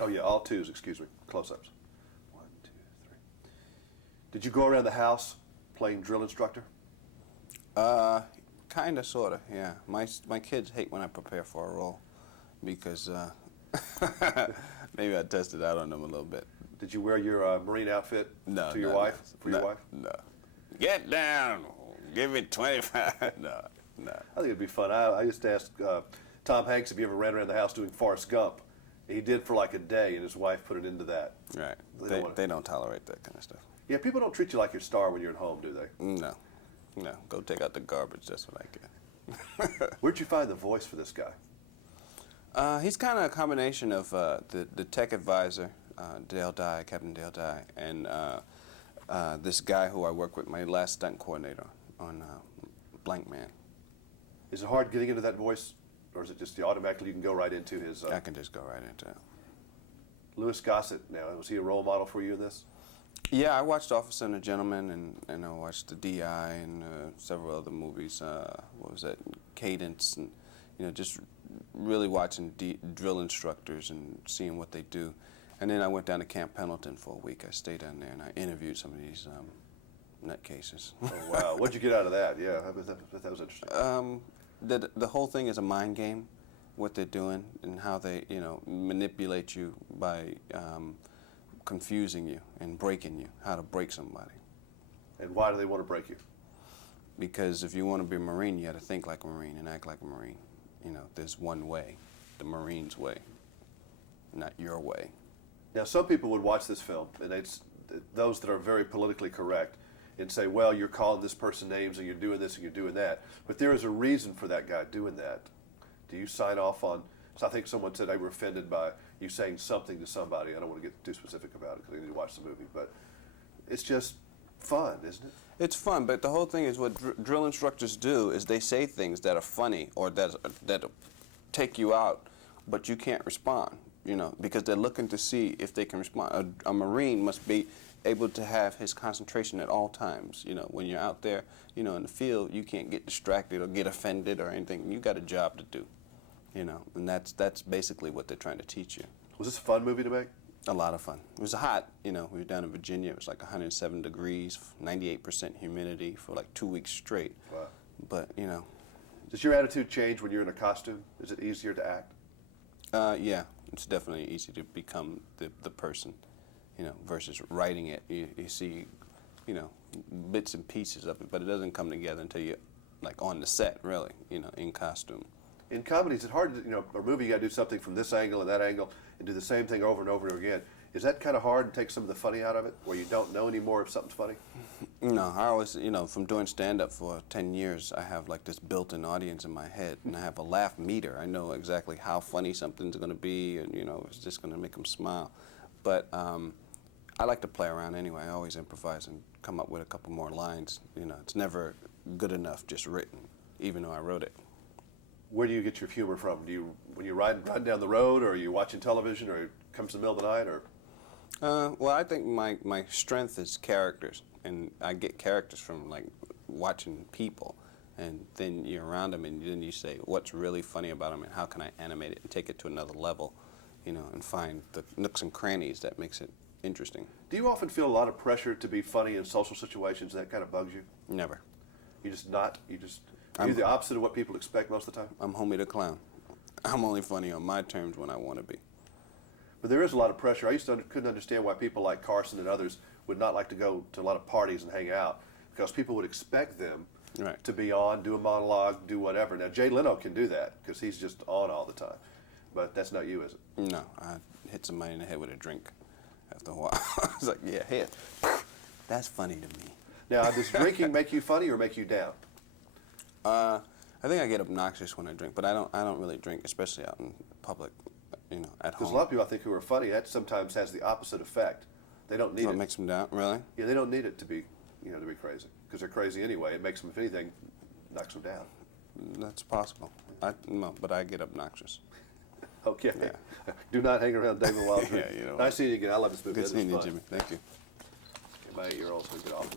Oh yeah, all twos, excuse me, close-ups. 1, 2, 3. Did you go around the house playing drill instructor? Kinda, sorta, yeah. My kids hate when I prepare for a role because maybe I tested out on them a little bit. Did you wear your Marine outfit No, to your no, wife, for your no, wife? No. Get down, give me 25. No, no. I think it'd be fun. I used to ask Tom Hanks if he ever ran around the house doing Forrest Gump. He did for like a day, and his wife put it into that. Right. They don't tolerate that kind of stuff. Yeah, people don't treat you like your star when you're at home, do they? No. No. Go take out the garbage. That's what I get. Where'd you find the voice for this guy? He's kind of a combination of the tech advisor, Captain Dale Dye, and this guy who I work with, my last stunt coordinator on Blank Man. Is it hard getting into that voice, or is it just automatically you can go right into his? I can just go right into it. Louis Gossett, now, was he a role model for you in this? Yeah, I watched Officer and a Gentleman, and I watched the DI and several other movies. What was that? Cadence, and just really watching drill instructors and seeing what they do. And then I went down to Camp Pendleton for a week. I stayed down there and I interviewed some of these nutcases. Oh, wow. What'd you get out of that? Yeah, that was interesting. The whole thing is a mind game, what they're doing and how they manipulate you by confusing you and breaking you, how to break somebody. And why do they want to break you? Because if you want to be a Marine, you got to think like a Marine and act like a Marine. There's one way, the Marine's way, not your way. Now, some people would watch this film, and those that are very politically correct, and say, well, you're calling this person names, and you're doing this, and you're doing that. But there is a reason for that guy doing that. Do you sign off on, so I think someone said they were offended by you saying something to somebody. I don't want to get too specific about it because I need to watch the movie, but it's just fun, isn't it? It's fun, but the whole thing is what drill instructors do is they say things that are funny or that take you out, but you can't respond, because they're looking to see if they can respond. A Marine must be able to have his concentration at all times. When you're out there, in the field, you can't get distracted or get offended or anything. You got a job to do, and that's basically what they're trying to teach you. Was this a fun movie to make? A lot of fun. It was hot, we were down in Virginia. It was like 107 degrees, 98% humidity for like 2 weeks straight. Wow. But, Does your attitude change when you're in a costume? Is it easier to act? Yeah, it's definitely easy to become the person, versus writing it. You see, bits and pieces of it, but it doesn't come together until you're like on the set, really, in costume. In comedy, is it hard to, a movie, you got to do something from this angle and that angle and do the same thing over and over and over again. Is that kind of hard and take some of the funny out of it, where you don't know anymore if something's funny? No, I always, from doing stand-up for 10 years, I have like this built-in audience in my head, and I have a laugh meter. I know exactly how funny something's going to be, and, it's just going to make them smile. But I like to play around anyway. I always improvise and come up with a couple more lines. It's never good enough just written, even though I wrote it. Where do you get your humor from? When you're riding down the road, or are you watching television, or it comes in the middle of the night, or? Well, I think my strength is characters, and I get characters from like watching people, and then you're around them, and then you say, what's really funny about them, and how can I animate it and take it to another level, and find the nooks and crannies that makes it interesting. Do you often feel a lot of pressure to be funny in social situations? That kind of bugs you? Never. You're the opposite of what people expect most of the time? I'm Homie the Clown. I'm only funny on my terms when I want to be. But there is a lot of pressure. I couldn't understand why people like Carson and others would not like to go to a lot of parties and hang out, because people would expect them to be on, do a monologue, do whatever. Now, Jay Leno can do that because he's just on all the time. But that's not you, is it? No, I hit somebody in the head with a drink after a while. I was like, yeah, hit. That's funny to me. Now, does drinking make you funny or make you down? I think I get obnoxious when I drink, but I don't really drink, especially out in public, at home. Because a lot of people I think who are funny, that sometimes has the opposite effect. They don't need it. So it makes them down, really? Yeah, they don't need it to be, to be crazy, because they're crazy anyway. It makes them, if anything, knocks them down. That's possible. No, but I get obnoxious. Okay. Yeah. Do not hang around Damon Wayans. Yeah, Nice seeing you again. I love this movie. Good seeing you, Jimmy. Thank you. Okay, my 8-year-old's going to get off.